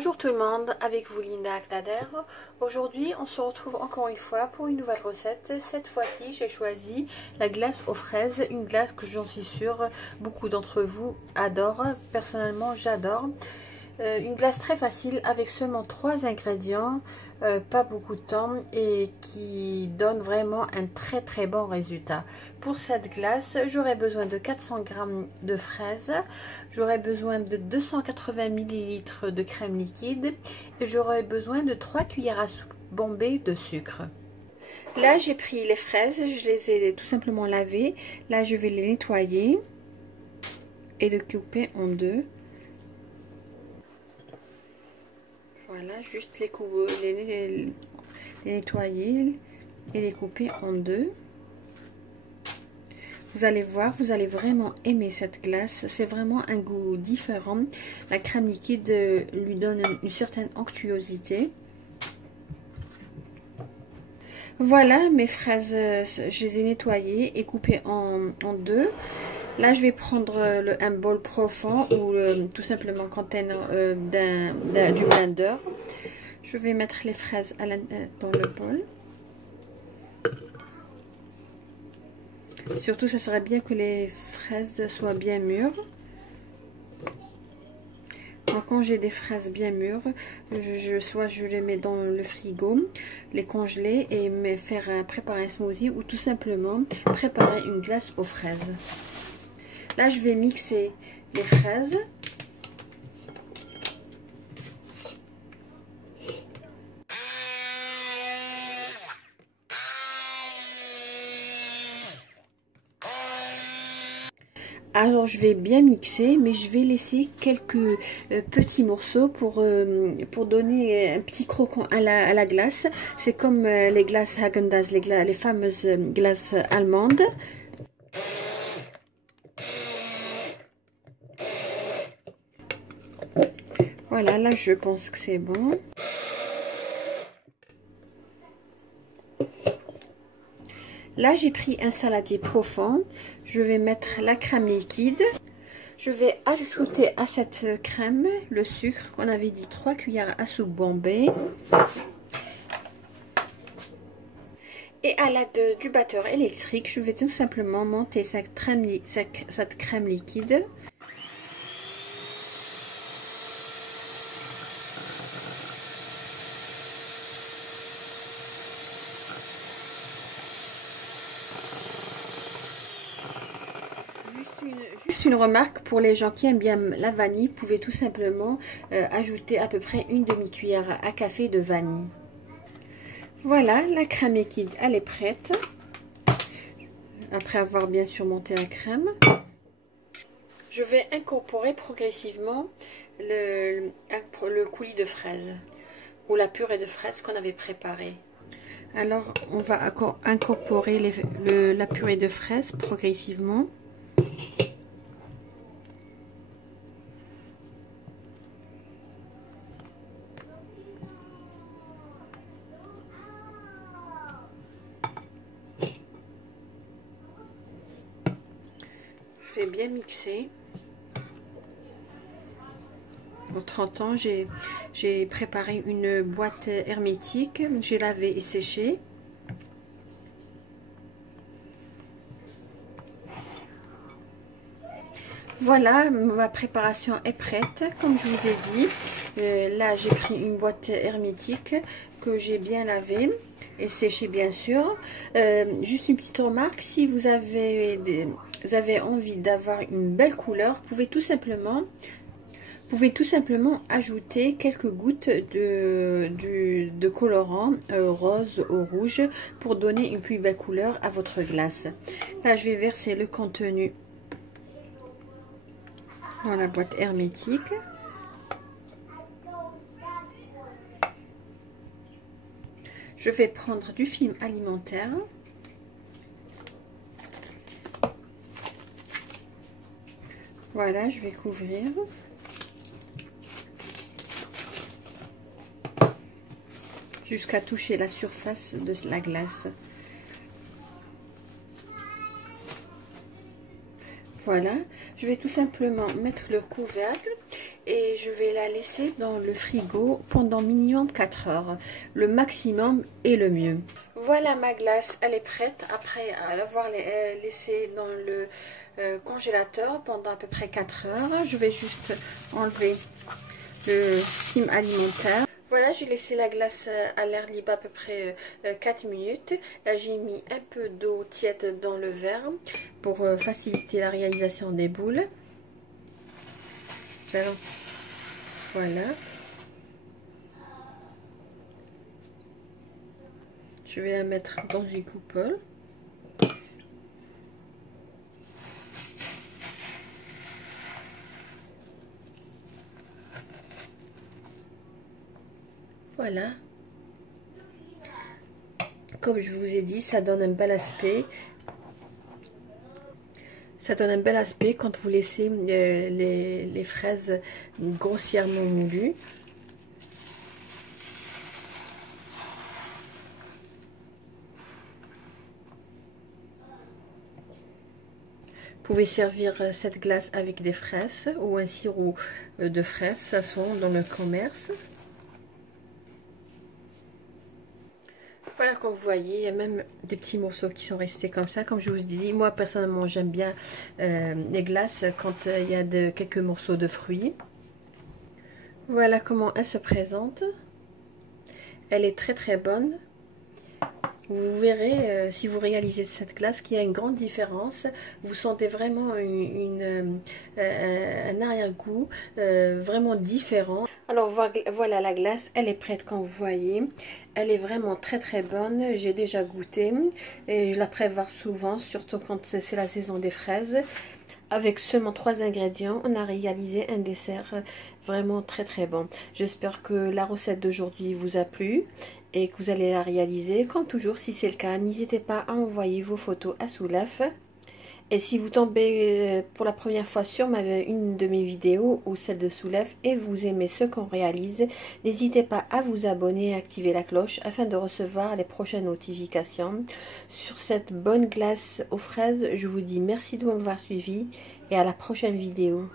Bonjour tout le monde, avec vous Linda Aknader. Aujourd'hui on se retrouve encore une fois pour une nouvelle recette. Cette fois-ci j'ai choisi la glace aux fraises, une glace que j'en suis sûre beaucoup d'entre vous adorent. Personnellement j'adore. Une glace très facile avec seulement 3 ingrédients, pas beaucoup de temps et qui donne vraiment un très bon résultat. Pour cette glace, j'aurai besoin de 400 g de fraises, j'aurai besoin de 280 ml de crème liquide et j'aurai besoin de 3 cuillères à soupe bombées de sucre. Là j'ai pris les fraises, je les ai tout simplement lavées. Là je vais les nettoyer et les couper en deux. Voilà, juste les nettoyer et les couper en deux. Vous allez voir, vous allez vraiment aimer cette glace. C'est vraiment un goût différent. La crème liquide lui donne une certaine onctuosité. Voilà, mes fraises, je les ai nettoyées et coupées en deux. Là, je vais prendre un bol profond ou tout simplement un container du blender. Je vais mettre les fraises dans le bol. Surtout, ça serait bien que les fraises soient bien mûres. Donc, quand j'ai des fraises bien mûres, soit je les mets dans le frigo, les congeler et me faire préparer un smoothie ou tout simplement préparer une glace aux fraises. Là, je vais mixer les fraises. Alors, je vais bien mixer, mais je vais laisser quelques petits morceaux pour donner un petit croquant à la glace. C'est comme les glaces Häagen-Dazs, les fameuses glaces allemandes. Voilà, là je pense que c'est bon. Là j'ai pris un saladier profond. Je vais mettre la crème liquide. Je vais ajouter à cette crème le sucre qu'on avait dit 3 cuillères à soupe bombée. Et à l'aide du batteur électrique, je vais tout simplement monter cette crème liquide. Juste une remarque pour les gens qui aiment bien la vanille, vous pouvez tout simplement ajouter à peu près une demi-cuillère à café de vanille. Voilà, la crème liquide, elle est prête. Après avoir bien sûr monté la crème, je vais incorporer progressivement le coulis de fraises ou la purée de fraises qu'on avait préparée. Alors, on va incorporer la purée de fraises progressivement. Je vais bien mixer. Entre-temps, j'ai préparé une boîte hermétique. J'ai lavé et séché. Voilà, ma préparation est prête, comme je vous ai dit. Là, j'ai pris une boîte hermétique que j'ai bien lavée et séchée, bien sûr. Juste une petite remarque, si vous avez envie d'avoir une belle couleur, vous pouvez tout simplement ajouter quelques gouttes de colorant rose ou rouge pour donner une plus belle couleur à votre glace. Là, je vais verser le contenu dans la boîte hermétique. Je vais prendre du film alimentaire. Voilà, je vais couvrir. Jusqu'à toucher la surface de la glace. Voilà, je vais tout simplement mettre le couvercle et je vais la laisser dans le frigo pendant minimum 4 heures. Le maximum est le mieux. Voilà, ma glace, elle est prête après l'avoir laissée dans le congélateur pendant à peu près 4 heures. Je vais juste enlever le film alimentaire. Voilà, j'ai laissé la glace à l'air libre à peu près 4 minutes. Là, j'ai mis un peu d'eau tiède dans le verre pour faciliter la réalisation des boules. Voilà. Je vais la mettre dans une coupole. Voilà. Comme je vous ai dit, ça donne un bel aspect. Ça donne un bel aspect quand vous laissez les fraises grossièrement moulues. Vous pouvez servir cette glace avec des fraises ou un sirop de fraises, ça sont dans le commerce. Voilà, comme vous voyez, il y a même des petits morceaux qui sont restés comme ça. Comme je vous dis, moi personnellement j'aime bien les glaces quand il y a quelques morceaux de fruits. Voilà comment elle se présente. Elle est très très bonne. Vous verrez, si vous réalisez cette glace, qu'il y a une grande différence. Vous sentez vraiment un arrière-goût vraiment différent. Alors voilà la glace, elle est prête comme vous voyez. Elle est vraiment très très bonne. J'ai déjà goûté et je la prépare souvent, surtout quand c'est la saison des fraises. Avec seulement 3 ingrédients, on a réalisé un dessert vraiment très très bon. J'espère que la recette d'aujourd'hui vous a plu et que vous allez la réaliser. Comme toujours, si c'est le cas, n'hésitez pas à envoyer vos photos à Soulef. Et si vous tombez pour la première fois sur une de mes vidéos ou celle de Soulef et vous aimez ce qu'on réalise, n'hésitez pas à vous abonner et activer la cloche afin de recevoir les prochaines notifications. Sur cette bonne glace aux fraises, je vous dis merci de m'avoir suivi et à la prochaine vidéo.